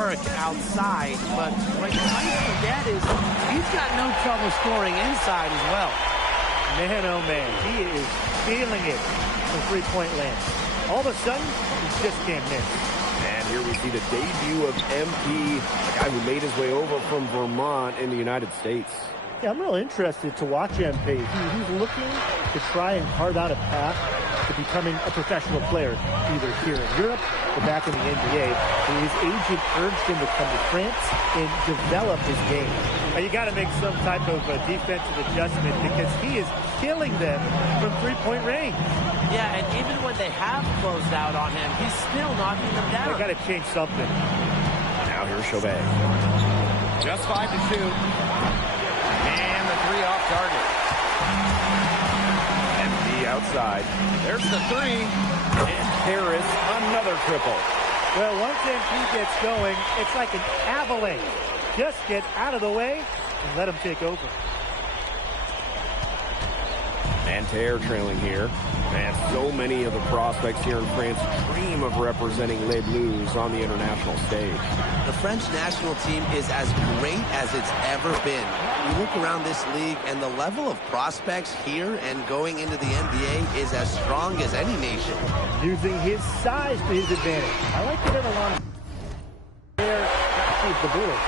work outside, but what you might forget is he's got no trouble scoring inside as well. Man, oh man, he is feeling it from three-point land. All of a sudden, he just can't miss. And here we see the debut of MP, a guy who made his way over from Vermont in the United States. Yeah, I'm real interested to watch MP. He's looking to try and carve out a path to becoming a professional player, either here in Europe or back in the NBA. His agent urged him to come to France and develop his game. You got to make some type of defensive adjustment because he is killing them from three-point range. Yeah, and even when they have closed out on him, he's still knocking them down. They got to change something. Now here's Chauvet. Just 5 to shoot. And the three off target. MP outside. There's the three. And Harris, another triple. Well, once MP gets going, it's like an avalanche. Just get out of the way and let him take over. Nanterre trailing here. And so many of the prospects here in France dream of representing Les Bleus on the international stage. The French national team is as great as it's ever been. You look around this league, and the level of prospects here and going into the NBA is as strong as any nation. Using his size to his advantage. I like the middle line. There, keep the board.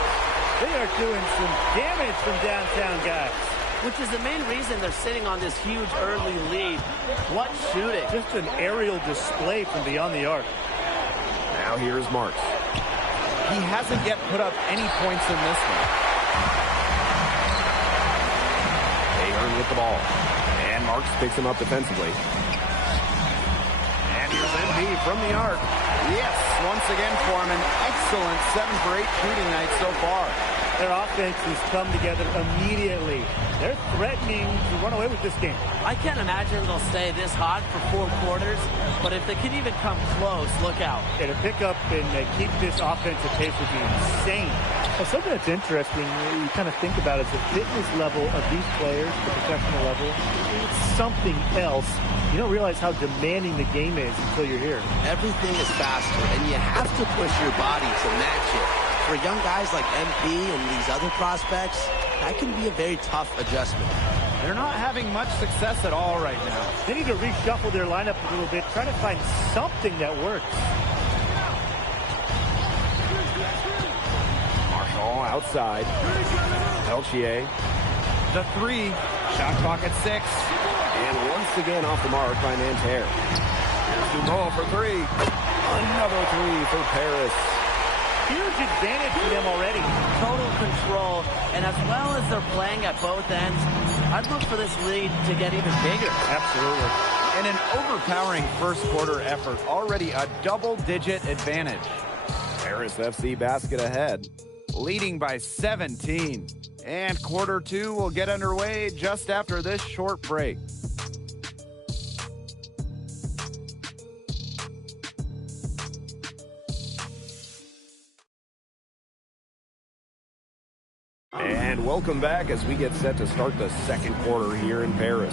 They are doing some damage from downtown, guys. Which is the main reason they're sitting on this huge early lead. What shooting. Just an aerial display from beyond the arc. Now here's Marks. He hasn't yet put up any points in this one. Ahern with the ball. And Marks picks him up defensively. And here's MP from the arc. Yes, once again for him, an excellent 7 for 8 shooting night so far. Their offense has come together immediately. They're threatening to run away with this game. I can't imagine they'll stay this hot for 4 quarters, but if they can even come close, look out. Yeah, to pick up and keep this offensive pace would be insane. Well, something that's interesting, you kind of think about is the fitness level of these players, the professional level. It's something else. You don't realize how demanding the game is until you're here. Everything is faster, and you have to push your body to match it. For young guys like MP and these other prospects, that can be a very tough adjustment. They're not having much success at all right now. They need to reshuffle their lineup a little bit, try to find something that works. Marshall outside. Peltier. The three. Shot clock at 6. And once again off the mark by Nanterre. Here's Dumont for 3. Another 3 for Paris. Huge advantage for them already. Total control, and as well as they're playing at both ends, I'd look for this lead to get even bigger. Absolutely. And an overpowering first quarter effort, already a double-digit advantage. Paris FC basket ahead. Leading by 17. And quarter 2 will get underway just after this short break. And welcome back as we get set to start the second quarter here in Paris.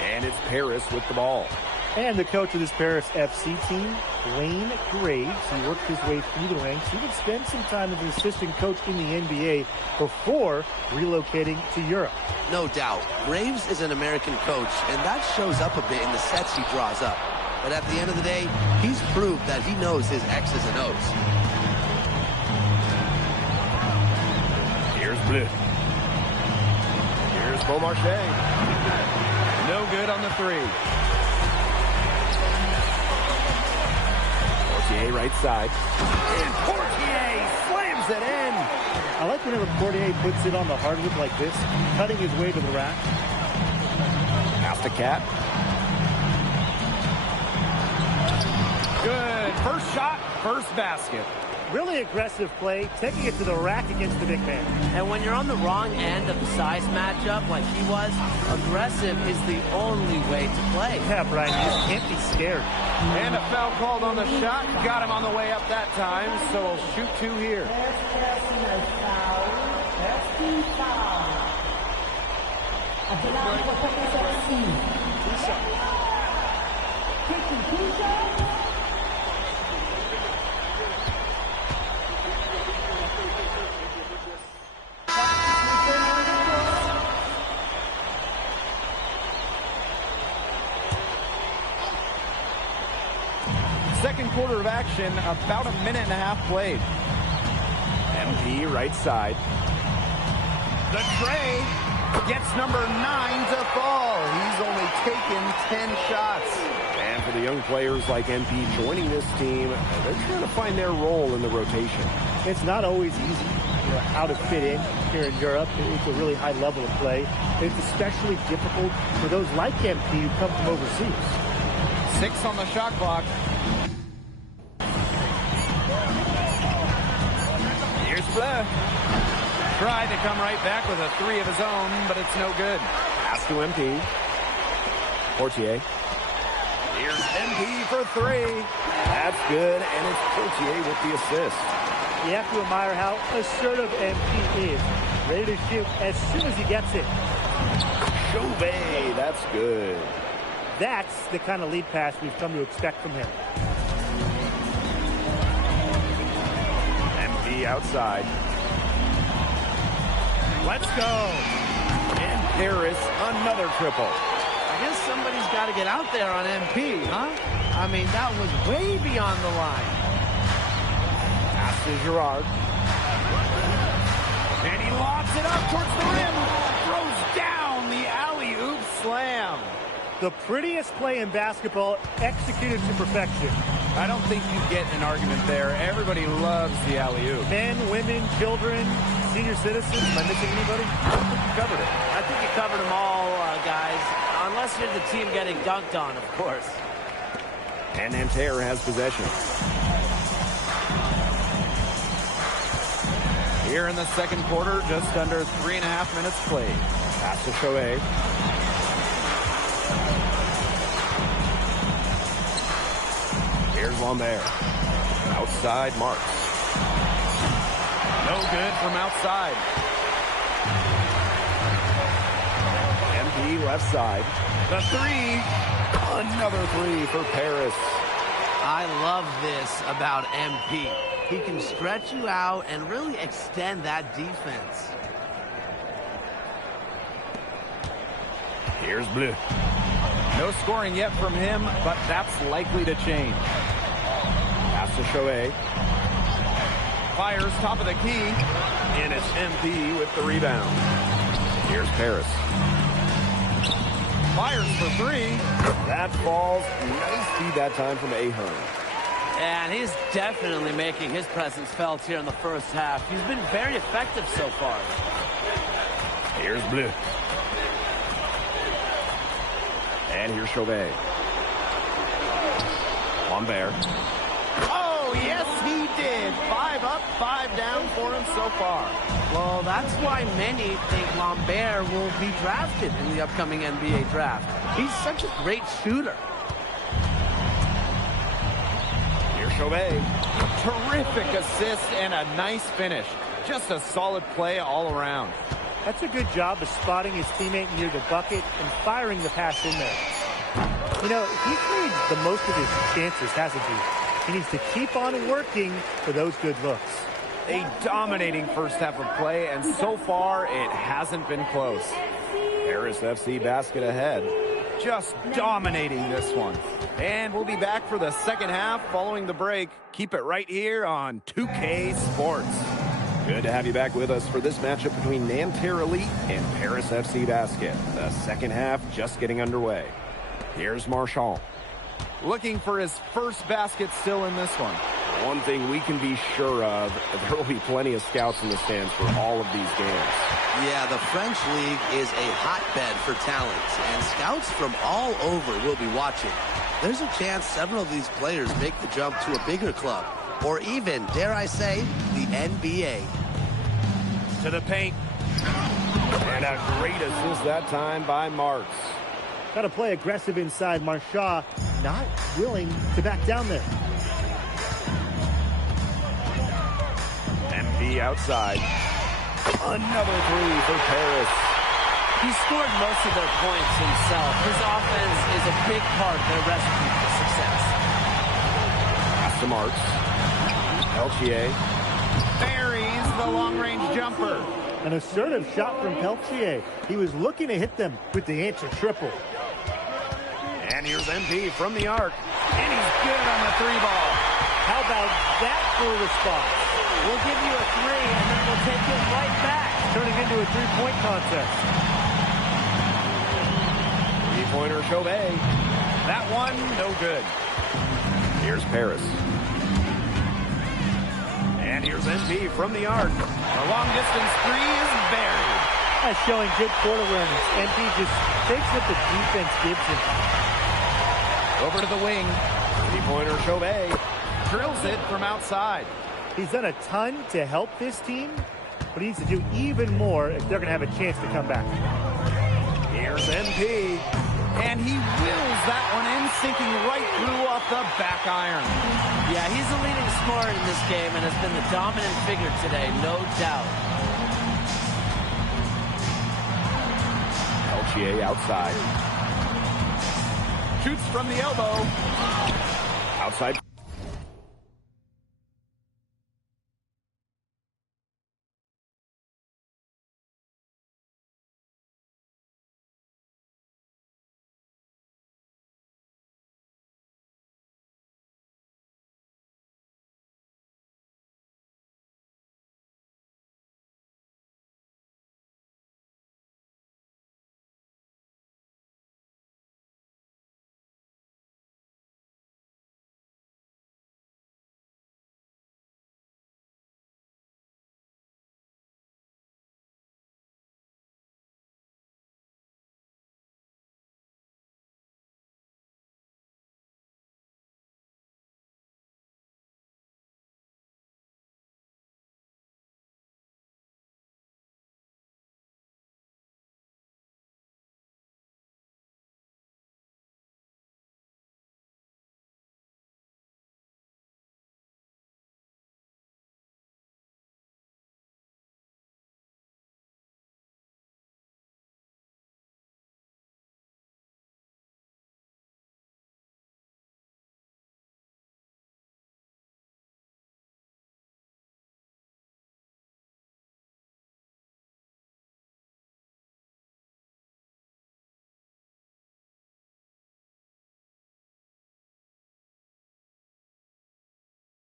And it's Paris with the ball. And the coach of this Paris FC team, Wayne Graves, he worked his way through the ranks. He would spend some time as an assistant coach in the NBA before relocating to Europe. No doubt, Graves is an American coach, and that shows up a bit in the sets he draws up. But at the end of the day, he's proved that he knows his X's and O's. Here's Bleu. Here's Beaumarchais. No good on the 3. Portier right side. And Portier slams it in. I like whenever Portier puts it on the hardwood like this, cutting his way to the rack. Pass to Cat. Good. First shot, first basket. Really aggressive play, taking it to the rack against the big man. And when you're on the wrong end of the size matchup like he was, aggressive is the only way to play. Yeah, Brian, you just can't be scared. And a foul called on the shot. Got him on the way up that time, so we'll shoot 2 here. Second quarter of action, about a minute and a half played. MP right side. The tray gets number 9 to fall. He's only taken 10 shots. And for the young players like MP joining this team, they're trying to find their role in the rotation. It's not always easy, how to fit in here in Europe. It's a really high level of play. It's especially difficult for those like MP who come from overseas. 6 on the shot clock. Here's Bleu. Tried to come right back with a 3 of his own, but it's no good. Pass to MP. Portier. Here's MP for 3. That's good, and it's Portier with the assist. You have to admire how assertive MP is. Ready to shoot as soon as he gets it. Chauvet, that's good. That's the kind of lead pass we've come to expect from him. MP outside. Let's go. And Paris, another triple. I guess somebody's got to get out there on MP, huh? I mean, that was way beyond the line. Pass to Girard. And he lobs it up towards the rim. Throws down the alley-oop slam. The prettiest play in basketball, executed to perfection. I don't think you get an argument there. Everybody loves the alley-oop. Men, women, children, senior citizens. Am I missing anybody? I think you covered it. I think you covered them all, guys. Unless you're the team getting dunked on, of course. And Nanterre has possession. Here in the second quarter, just under 3.5 minutes played. Pass to Chauvet. Here's Lambert. Outside Marks. No good from outside. MP left side. The 3. Another 3 for Paris. I love this about MP. He can stretch you out and really extend that defense. Here's Bleu. No scoring yet from him, but that's likely to change. Pass to Chauvet. Fires top of the key. And it's MP with the rebound. Here's Paris. Fires for 3. That falls. Nice feed that time from Ahern. And he's definitely making his presence felt here in the first half. He's been very effective so far. Here's Bleu. And here's Chauvet. Lambert. Oh, yes, he did. 5 up, 5 down for him so far. Well, that's why many think Lambert will be drafted in the upcoming NBA draft. He's such a great shooter. Here's Chauvet. Terrific assist and a nice finish. Just a solid play all around. That's a good job of spotting his teammate near the bucket and firing the pass in there. He's made the most of his chances, hasn't he? He needs to keep on working for those good looks. A dominating first half of play, and so far it hasn't been close. Paris FC basket ahead. Just dominating this one. And we'll be back for the second half following the break. Keep it right here on 2K Sports. Good to have you back with us for this matchup between Nanterre Elite and Paris FC Basket. The second half just getting underway. Here's Marchand. Looking for his first basket still in this one. One thing we can be sure of, there will be plenty of scouts in the stands for all of these games. Yeah, the French League is a hotbed for talent, and scouts from all over will be watching. There's a chance several of these players make the jump to a bigger club, or even, dare I say, the NBA. To the paint. And a great assist that time by Marks. Got to play aggressive inside. Marchand not willing to back down there. MP outside. Another 3 for Paris. He scored most of their points himself. His offense is a big part of their recipe for success. Pass to Marks. Peltier. Buries the long-range jumper. An assertive shot from Peltier. He was looking to hit them with the answer triple. And here's MP from the arc. And he's is good on the 3-ball. How about that for a response? We'll give you a 3, and then we'll take it right back. Turning into a three-point contest. Three-pointer Chauvet. That one, no good. Here's Paris. And here's NP from the arc. The long-distance 3 is buried. That's showing good court awareness. NP just takes what the defense gives him. Over to the wing. Three-pointer Chauvet. Drills it from outside. He's done a ton to help this team, but he needs to do even more if they're going to have a chance to come back. Here's NP. And he wills that one in, sinking right through off the back iron. Yeah, he's the leading scorer in this game and has been the dominant figure today, no doubt. Elchier outside. Shoots from the elbow. Outside.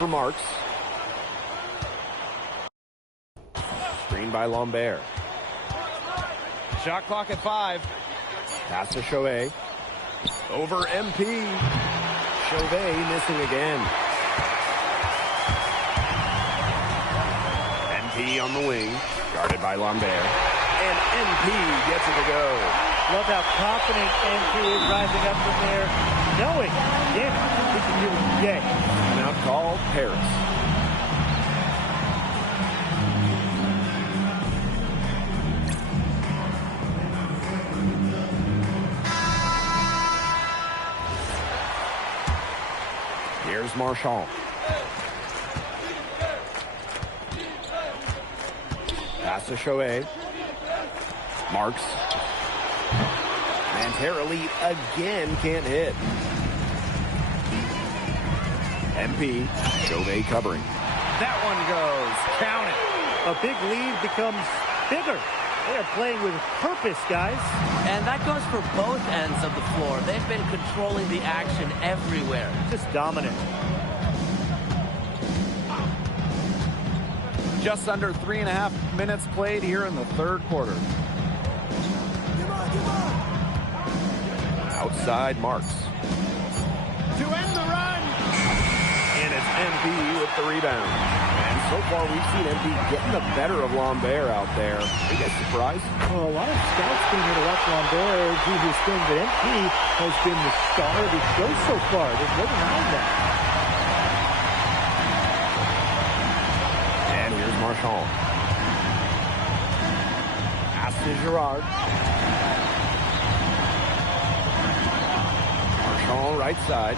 For Marks. Screen by Lambert. Shot clock at 5. Pass to Chauvet. Over MP. Chauvet missing again. MP on the wing. Guarded by Lambert. And MP gets it to go. Love how confident MP is rising up from there, knowing, again, he can do it again. Now called Paris. Here's Marchand. Pass to Chauvet. Marks. Nanterre Elite again can't hit. MP. Chauvet covering. That one goes. Count it. A big lead becomes bigger. They are playing with purpose, guys. And that goes for both ends of the floor. They've been controlling the action everywhere. Just dominant. Just under 3.5 minutes played here in the third quarter. Outside Marks. To end the run. And it's MP with the rebound. And so far we've seen MP getting the better of Lambert out there. Are you guys surprised? Well, a lot of scouts came here to watch Lambert do his thing, but MP has been the star of the show so far. There's no denying that. And here's Marchand. Pass to Girard. Marchand right side.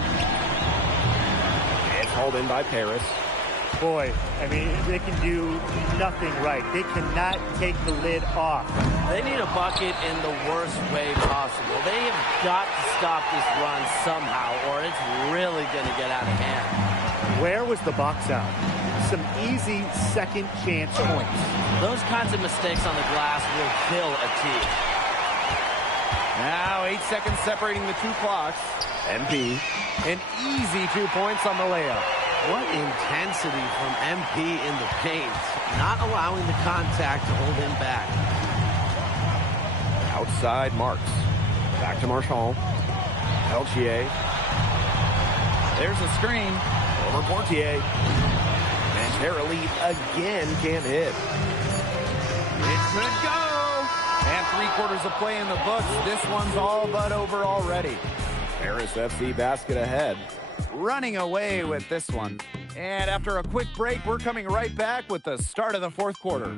It's hauled in by Paris. Boy, I mean, they can do nothing right. They cannot take the lid off. They need a bucket in the worst way possible. They have got to stop this run somehow, or it's really going to get out of hand. Where was the box out? Some easy second chance points. Those kinds of mistakes on the glass will kill a team. Now 8 seconds separating the two clocks. MP, an easy 2 points on the layup. What intensity from MP in the paint, not allowing the contact to hold him back. Outside Marks. Back to Marchand. Peltier. There's a screen. Over Portier. And Terra Elite again can't hit. It could go. And 3/4 of play in the books. This one's all but over already. Paris FC basket ahead. Running away with this one. And after a quick break, we're coming right back with the start of the 4th quarter.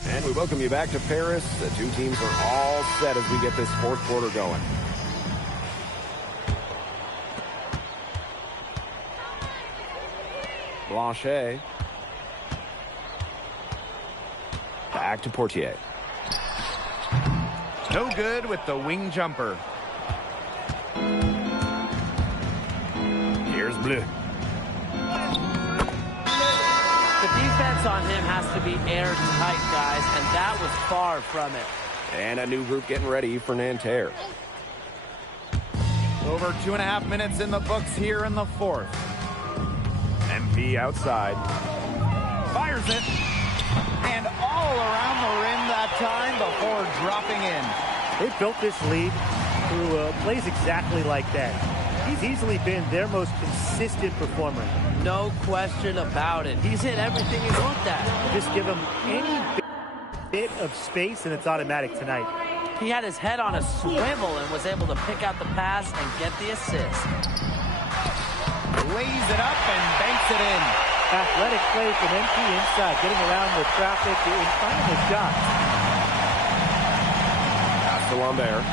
And we welcome you back to Paris. The two teams are all set as we get this 4th quarter going. Blanchet. Back to Portier. No good with the wing jumper. Here's Bleu. The defense on him has to be airtight, guys, and that was far from it. And a new group getting ready for Nanterre. Over 2.5 minutes in the books here in the 4th. MP outside. Fires it. And all around the rim that time before dropping in. They built this lead through plays exactly like that. He's easily been their most consistent performer. No question about it. He's hit everything he looked at. Just give him any bit of space and it's automatic tonight. He had his head on a swivel and was able to pick out the pass and get the assist. Lays it up and banks it in. Athletic play from MP inside, getting around the traffic and finding the shot. Pass to Lambert.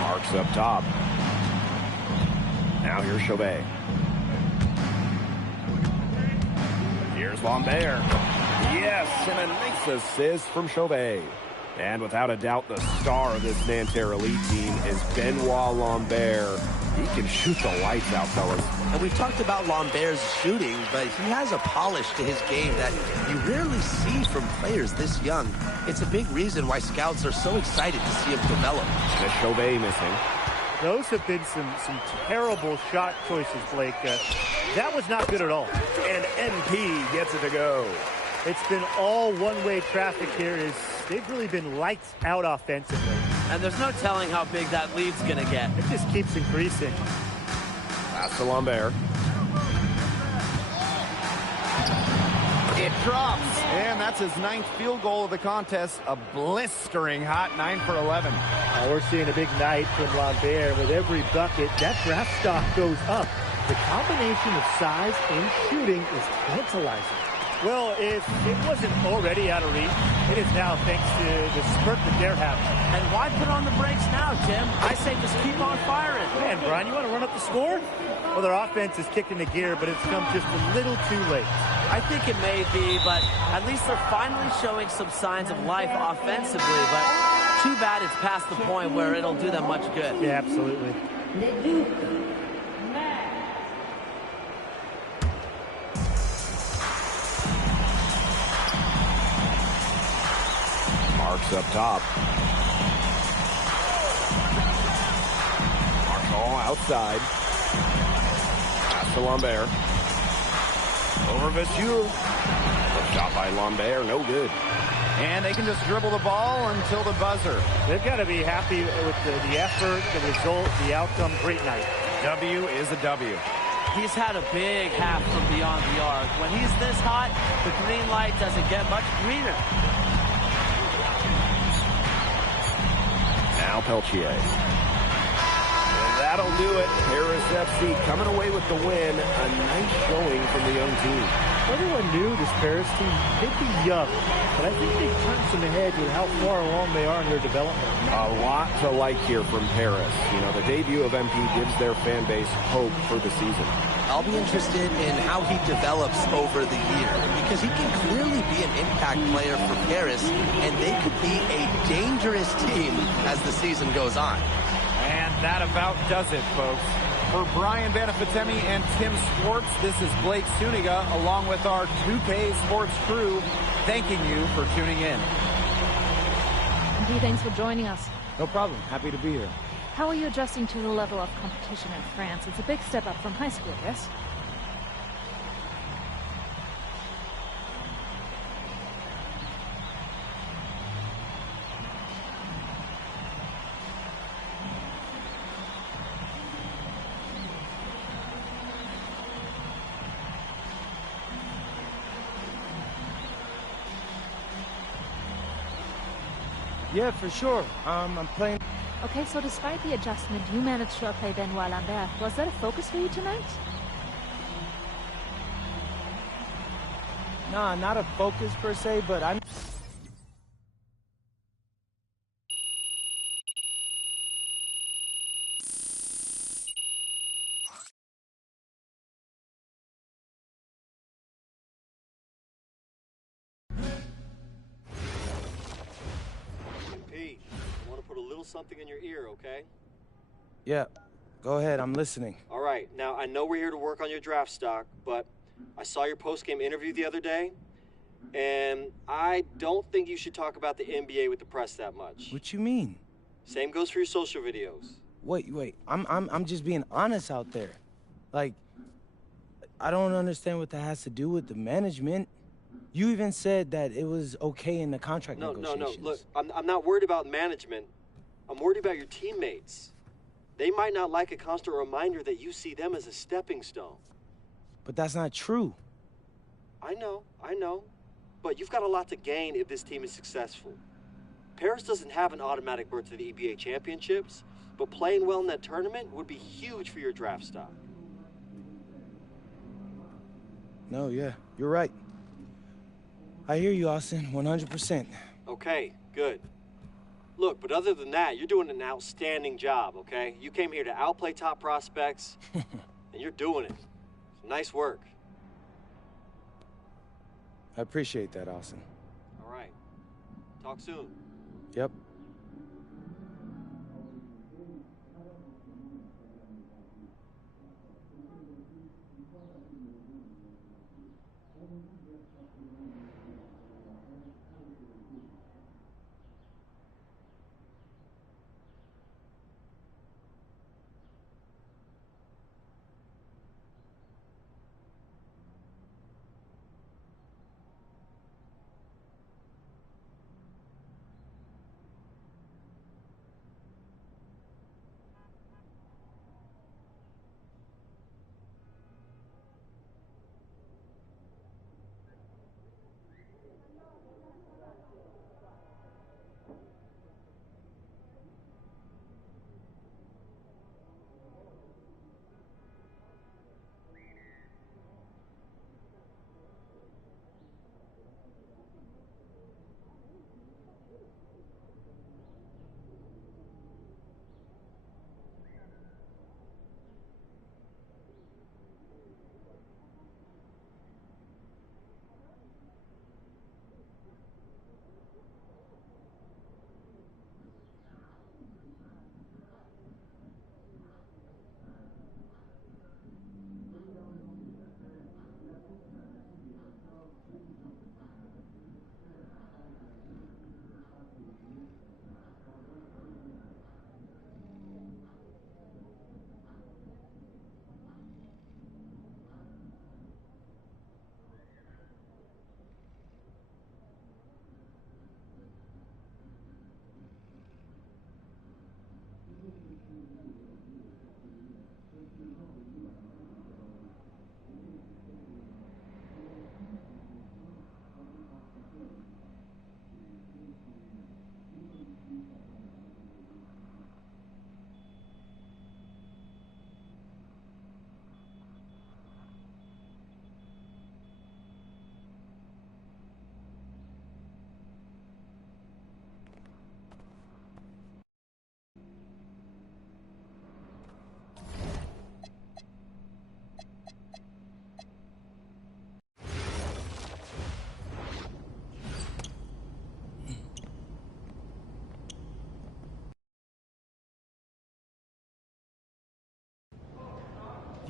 Marks up top. Now here's Chauvet. Here's Lambert. Yes, and a nice assist from Chauvet. And without a doubt, the star of this Nanterre Elite team is Benoit Lambert. He can shoot the lights out, fellas. And we've talked about Lambert's shooting, but he has a polish to his game that you rarely see from players this young. It's a big reason why scouts are so excited to see him develop. And Chauvet missing. Those have been some terrible shot choices, Blake. That was not good at all. And MP gets it to go. It's been all one-way traffic here. They've really been lights out offensively. And there's no telling how big that lead's going to get. It just keeps increasing. Pass to Lambert. It drops. And that's his 9th field goal of the contest. A blistering hot 9 for 11. We're seeing a big night from Lambert. With every bucket, that draft stock goes up. The combination of size and shooting is tantalizing. Well, if it wasn't already out of reach, it is now thanks to the spurt that they're having. And why put on the brakes now, Tim? I say just keep on firing. Man, Brian, you want to run up the score? Well, their offense is kicking the gear, but it's come just a little too late. I think it may be, but at least they're finally showing some signs of life offensively. But too bad it's past the point where it'll do them much good. Yeah, absolutely. Marks up top. Marshall outside. Pass to Lambert. Over Vasseur. Shot by Lambert, no good. And they can just dribble the ball until the buzzer. They've got to be happy with the effort, the result, the outcome. Great night. W is a W. He's had a big half from beyond the arc. When he's this hot, the green light doesn't get much greener. Now Peltier. And that'll do it. Paris FC coming away with the win. A nice showing from the young team. Everyone knew this Paris team, they'd be young, but I think they've turned some heads with how far along they are in their development. A lot to like here from Paris. You know, the debut of MP gives their fan base hope for the season. I'll be interested in how he develops over the year because he can clearly be an impact player for Paris, and they could be a dangerous team as the season goes on. And that about does it, folks. For Brian Banafitemi and Tim Swartz, this is Blake Suniga, along with our 2K Sports crew, thanking you for tuning in. MP, thanks for joining us. No problem. Happy to be here. How are you adjusting to the level of competition in France? It's a big step up from high school, yes? Yeah, for sure. I'm playing... Okay, so despite the adjustment, you managed to outplay Benoit Lambert. Was that a focus for you tonight? Nah, not a focus per se, but I'm... Pete, I want to put a little something in your ear, okay? Yeah, go ahead. I'm listening. All right, now I know we're here to work on your draft stock, but I saw your post-game interview the other day, and I don't think you should talk about the NBA with the press that much. What you mean? Same goes for your social videos. Wait. I'm just being honest out there. Like, I don't understand what that has to do with the management. You even said that it was okay in the contract negotiations. No. Look, I'm not worried about management. I'm worried about your teammates. They might not like a constant reminder that you see them as a stepping stone. But that's not true. I know. But you've got a lot to gain if this team is successful. Paris doesn't have an automatic berth to the EBA championships, but playing well in that tournament would be huge for your draft stock. No, yeah, you're right. I hear you, Austin, 100%. Okay, good. Look, but other than that, you're doing an outstanding job, okay? You came here to outplay top prospects, and you're doing it. Nice work. I appreciate that, Austin. All right. Talk soon. Yep.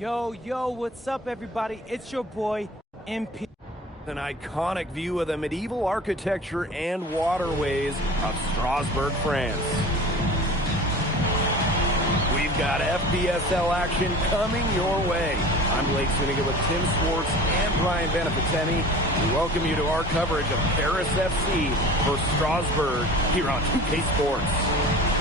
Yo, what's up, everybody? It's your boy, MP. An iconic view of the medieval architecture and waterways of Strasbourg, France. We've got FBSL action coming your way. I'm Blake Swinigan with Tim Swartz and Brian Beneficeni. We welcome you to our coverage of Paris FC versus Strasbourg here on 2K Sports.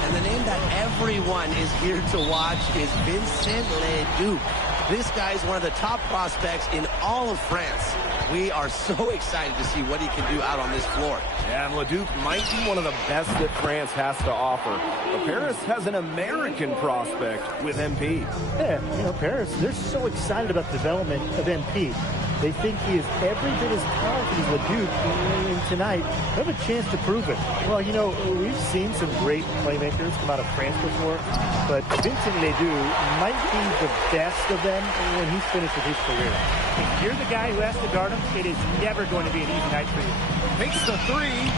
And the name that everyone is here to watch is Vincent Leduc. This guy is one of the top prospects in all of France. We are so excited to see what he can do out on this floor. Yeah, and Leduc might be one of the best that France has to offer. But Paris has an American prospect with MP. Yeah, Paris, they're so excited about the development of MP. They think he is every bit as talented as Leduc, and tonight they have a chance to prove it. Well, we've seen some great playmakers come out of France before, but Vincent Leduc might be the best of them when he's finished with his career. If you're the guy who has to guard him, it is never going to be an easy night for you. Makes the three.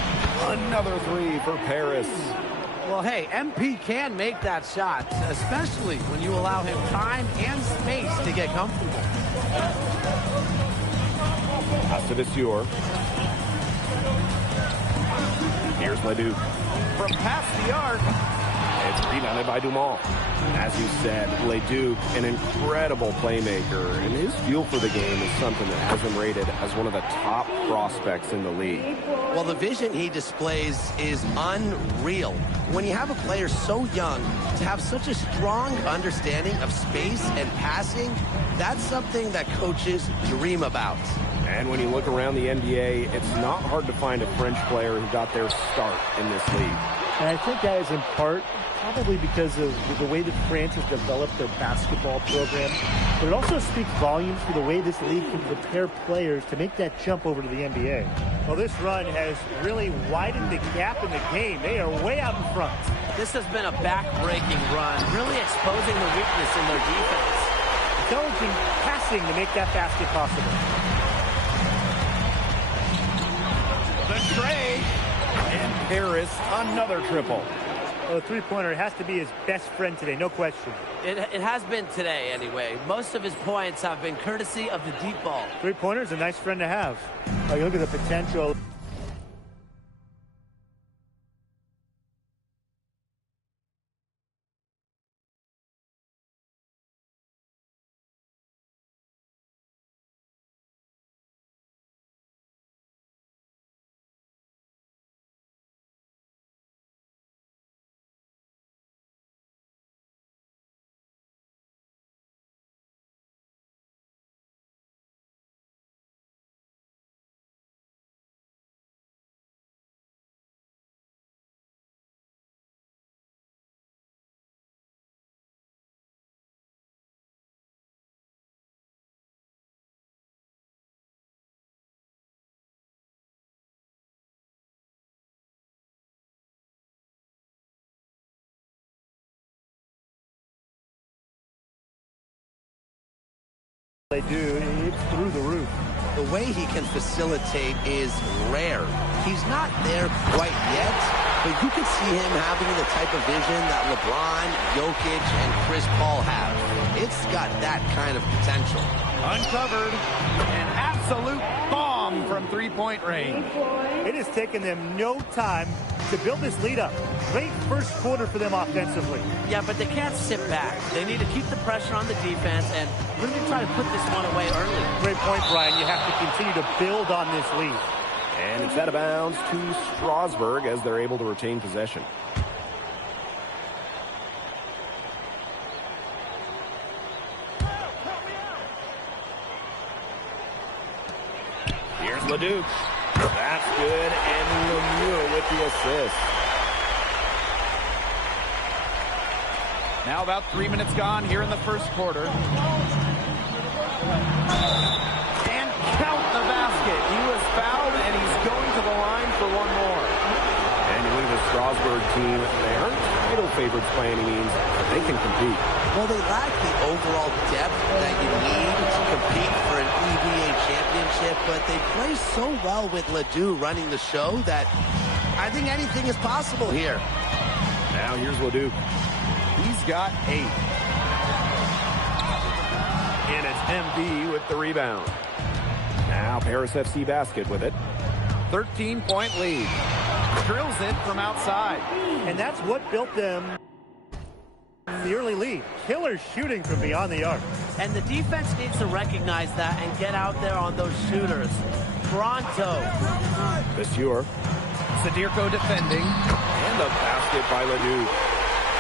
Another three for Paris. Well, hey, MP can make that shot, especially when you allow him time and space to get comfortable. Asadisur. Here's Leduc. From past the arc. It's rebounded by Dumont. As you said, Leduc, an incredible playmaker, and his feel for the game is something that has him rated as one of the top prospects in the league. Well, the vision he displays is unreal. When you have a player so young, to have such a strong understanding of space and passing, that's something that coaches dream about. And when you look around the NBA, it's not hard to find a French player who got their start in this league. And I think that is in part probably because of the way that France has developed their basketball program. But it also speaks volumes for the way this league can prepare players to make that jump over to the NBA. Well, this run has really widened the gap in the game. They are way out in front. This has been a back-breaking run, really exposing the weakness in their defense. Intelligent passing to make that basket possible. The trade. And Paris, another triple. Well, the three-pointer has to be his best friend today, no question. It has been today, anyway. Most of his points have been courtesy of the deep ball. Three-pointer is a nice friend to have. You look at the potential. They do. It's through the roof. The way he can facilitate is rare. He's not there quite yet, but you can see him having the type of vision that LeBron, Jokic, and Chris Paul have. It's got that kind of potential. Uncovered. An absolute bomb from three-point range. It has taken them no time to build this lead up. Great first quarter for them offensively. Yeah, but they can't sit back. They need to keep the pressure on the defense and really try to put this one away early. Great point, Brian. You have to continue to build on this lead. And it's out of bounds to Strasbourg as they're able to retain possession. Here's Leduc. That's good, and Lemieux with the assist. Now about 3 minutes gone here in the first quarter. And count the basket. He was fouled, and he's going to the line for one more. And you look at the Strasbourg team, they aren't title favorites by any means, but they can compete. Well, they lack the overall depth that you need to compete for an EBA championship, but they play so well with Ledoux running the show that I think anything is possible here. Now here's Leduc. He's got 8. And it's MP with the rebound. Now Paris FC basket with it. 13-point lead. Drills it from outside. And that's what built them the early lead. Killer shooting from beyond the arc. And the defense needs to recognize that and get out there on those shooters. Pronto. Monsieur. Sadirko defending. And a basket by Leduc.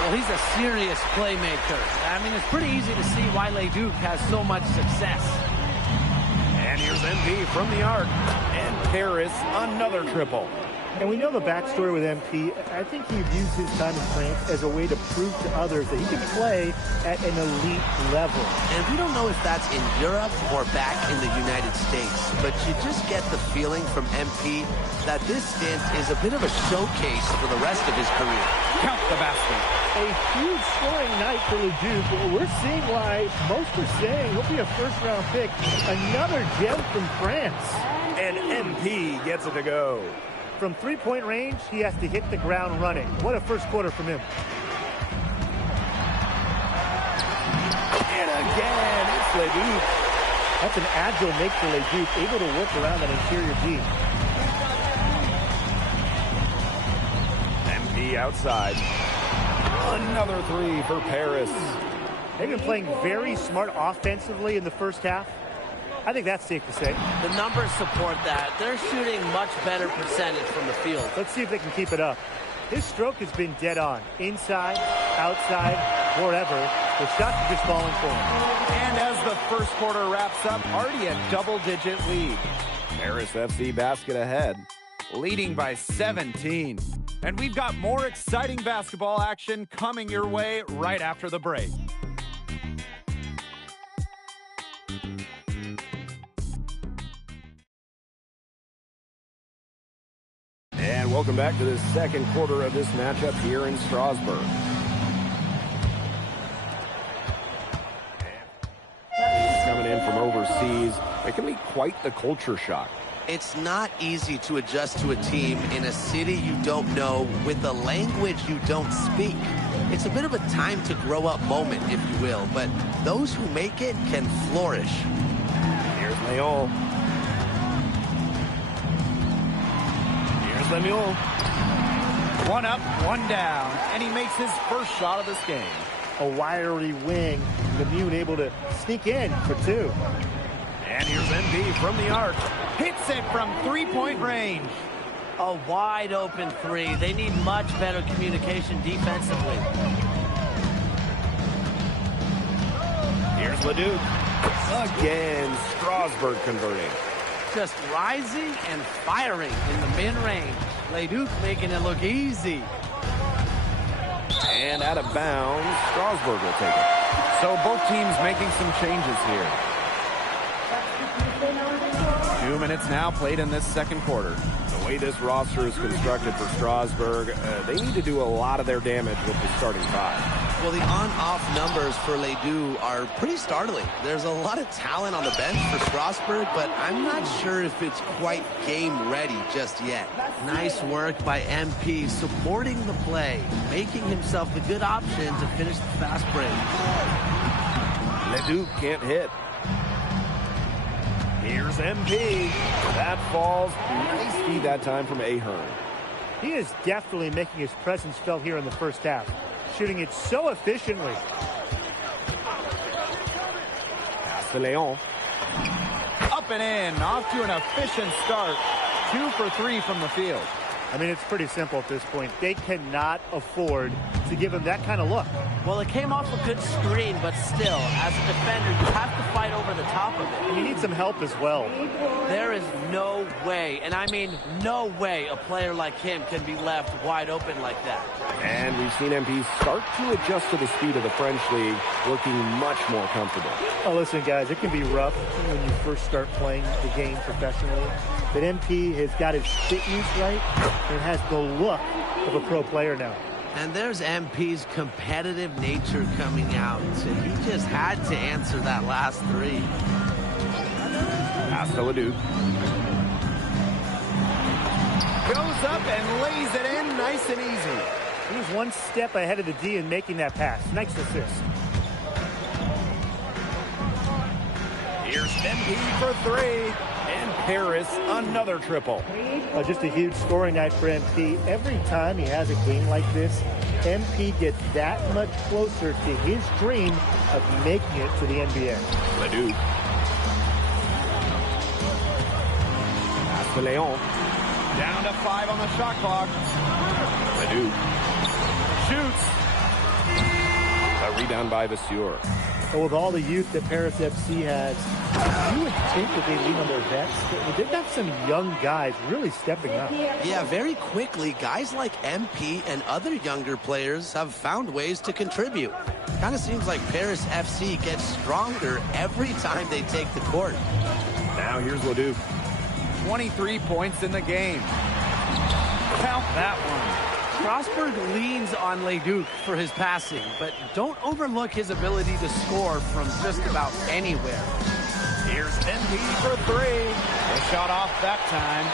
Well, he's a serious playmaker. I mean, it's pretty easy to see why Leduc has so much success. And here's MP from the arc. And Paris, another triple. And we know the backstory with MP. I think he views his time in France as a way to prove to others that he can play at an elite level. And we don't know if that's in Europe or back in the United States, but you just get the feeling from MP that this stint is a bit of a showcase for the rest of his career. Count the basket. A huge scoring night for Leduc. We're seeing why most are saying he'll be a first-round pick. Another gem from France. And MP gets it to go. From three-point range, he has to hit the ground running. What a first quarter from him. And again, it's Leduc. That's an agile make for Leduc, able to work around that interior D. MP outside. Another three for Paris. They've been playing very smart offensively in the first half. I think that's safe to say. The numbers support that. They're shooting much better percentage from the field. Let's see if they can keep it up. His stroke has been dead on. Inside, outside, wherever. The shots are just falling for him. And as the first quarter wraps up, already a double-digit lead. Paris FC basket ahead. Leading by 17. And we've got more exciting basketball action coming your way right after the break. And welcome back to the second quarter of this matchup here in Strasbourg. Coming in from overseas, it can be quite the culture shock. It's not easy to adjust to a team in a city you don't know with a language you don't speak. It's a bit of a time to grow up moment, if you will, but those who make it can flourish. Here's Leon. Here's Lemuel. One up, one down, and he makes his first shot of this game. A wiry wing. Lemuel able to sneak in for two. And here's MP from the arc. Hits it from three-point range. A wide open three. They need much better communication defensively. Here's Leduc. Again, Strasbourg converting. Just rising and firing in the mid-range. Leduc making it look easy. And out of bounds, Strasbourg will take it. So both teams making some changes here. 2 minutes now played in this second quarter. The way this roster is constructed for Strasbourg, they need to do a lot of their damage with the starting five. Well, the on-off numbers for Ledoux are pretty startling. There's a lot of talent on the bench for Strasbourg, but I'm not sure if it's quite game ready just yet. Nice work by MP, supporting the play, making himself a good option to finish the fast break. Leduc can't hit. Here's MP. That falls. Nice feed that time from Ahern. He is definitely making his presence felt here in the first half, shooting it so efficiently. Pass to Leon. Up and in, off to an efficient start. 2 for 3 from the field. I mean, it's pretty simple at this point. They cannot afford to give him that kind of look. Well, it came off a good screen, but still, as a defender, you have to fight over the top of it. And you need some help as well. There is no way, and I mean no way, a player like him can be left wide open like that. And we've seen MP start to adjust to the speed of the French league, looking much more comfortable. Oh, listen, guys, it can be rough when you first start playing the game professionally. But MP has got his fitness right and has the look of a pro player now. And there's MP's competitive nature coming out. And he just had to answer that last three. Pass to Leduc. Goes up and lays it in nice and easy. He was one step ahead of the D in making that pass. Nice assist. Here's MP for three. And Paris, another triple. Just a huge scoring night for MP. Every time he has a game like this, MP gets that much closer to his dream of making it to the NBA. Leduc. Pass to Leon. Down to 5 on the shot clock. Leduc. Shoots. A rebound by Vasseur. But with all the youth that Paris FC has, you would think that they lean on their vets. But they've got some young guys really stepping up. Yeah, very quickly, guys like MP and other younger players have found ways to contribute. Kind of seems like Paris FC gets stronger every time they take the court. Now here's Leduc. 23 points in the game. Count that one. Strasburg leans on Leduc for his passing, but don't overlook his ability to score from just about anywhere. Here's MP for three. The shot off that time.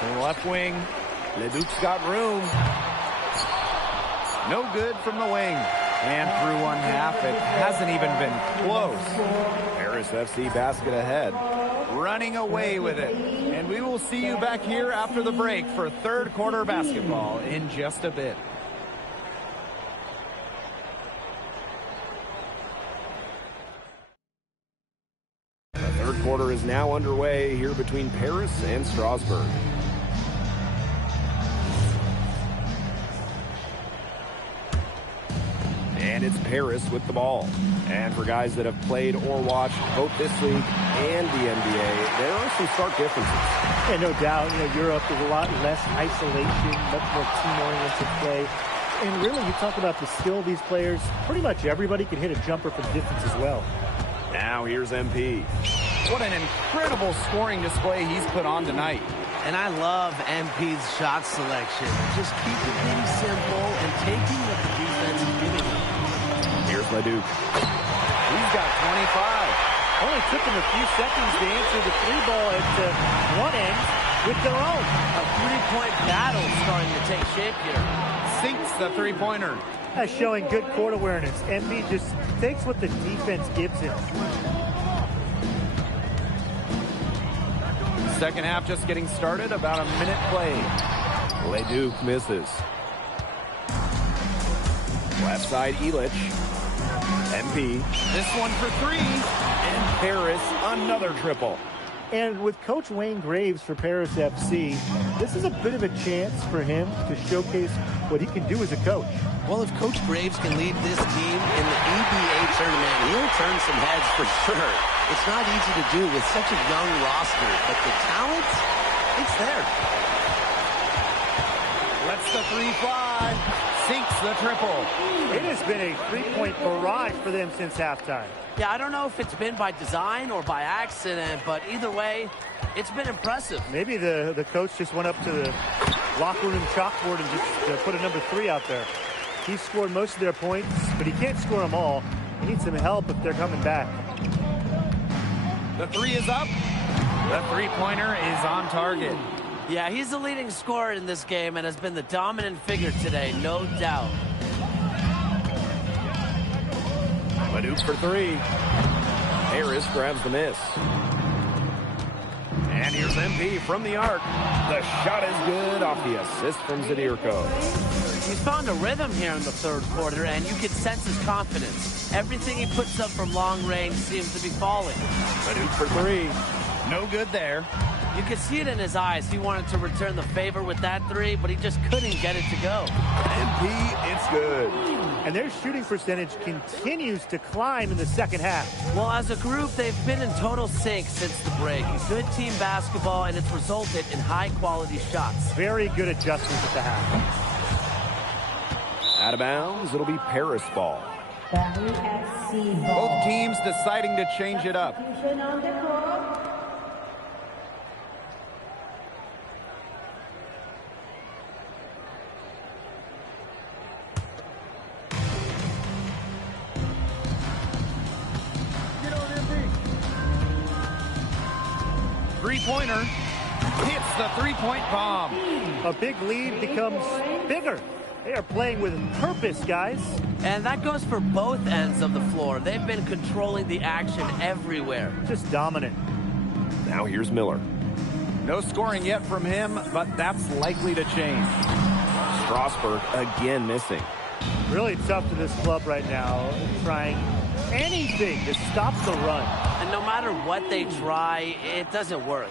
To the left wing. Leduc's got room. No good from the wing. And through one half, it hasn't even been close. Paris FC basket ahead. Running away with it. And we will see you back here after the break for third quarter basketball in just a bit. The third quarter is now underway here between Paris and Strasbourg. And it's Paris with the ball. And for guys that have played or watched both this league and the NBA, there are some stark differences. Yeah, no doubt. Europe is a lot less isolation, much more team-oriented play. And really, you talk about the skill of these players, pretty much everybody can hit a jumper from distance as well. Now here's MP. What an incredible scoring display he's put on tonight. And I love MP's shot selection. Just keeping things simple and taking what the defense is giving him. Here's Leduc. He's got 25. Only took him a few seconds to answer the three ball at one end with their own. A three-point battle starting to take shape here. Sinks the three-pointer. That's showing good court awareness. MP just takes what the defense gives him. Second half just getting started, about a minute played. Leduc misses. Left side, Illich. MP. This one for three. And Paris, another triple. And with Coach Wayne Graves for Paris FC, this is a bit of a chance for him to showcase what he can do as a coach. Well, if Coach Graves can lead this team in the EBA tournament, he'll turn some heads for sure. It's not easy to do with such a young roster, but the talent, it's there. Lets the three fly. Sinks the triple. It has been a three-point barrage for them since halftime. Yeah, I don't know if it's been by design or by accident, but either way, it's been impressive. Maybe the coach just went up to the locker room chalkboard and just put a number 3 out there. He scored most of their points, but he can't score them all. He needs some help if they're coming back. The three is up. The three-pointer is on target. Yeah, he's the leading scorer in this game and has been the dominant figure today, no doubt. Leduc for three. Harris grabs the miss. And here's MP from the arc. The shot is good off the assist from Zadirko. He's found a rhythm here in the third quarter, and you can sense his confidence. Everything he puts up from long range seems to be falling. Leduc for three. No good there. You could see it in his eyes. He wanted to return the favor with that three, but he just couldn't get it to go. MP, it's good. And their shooting percentage continues to climb in the second half. Well, as a group, they've been in total sync since the break. Good team basketball, and it's resulted in high-quality shots. Very good adjustments at the half. Out of bounds, it'll be Paris ball. Both teams deciding to change it up. 3-pointer hits the three-point bomb. A big lead becomes bigger. They are playing with purpose, guys. And that goes for both ends of the floor. They've been controlling the action everywhere. Just dominant. Now here's Miller. No scoring yet from him, but that's likely to change. Strasburg again missing. Really tough for this club right now, trying anything to stop the run. And no matter what they try, it doesn't work.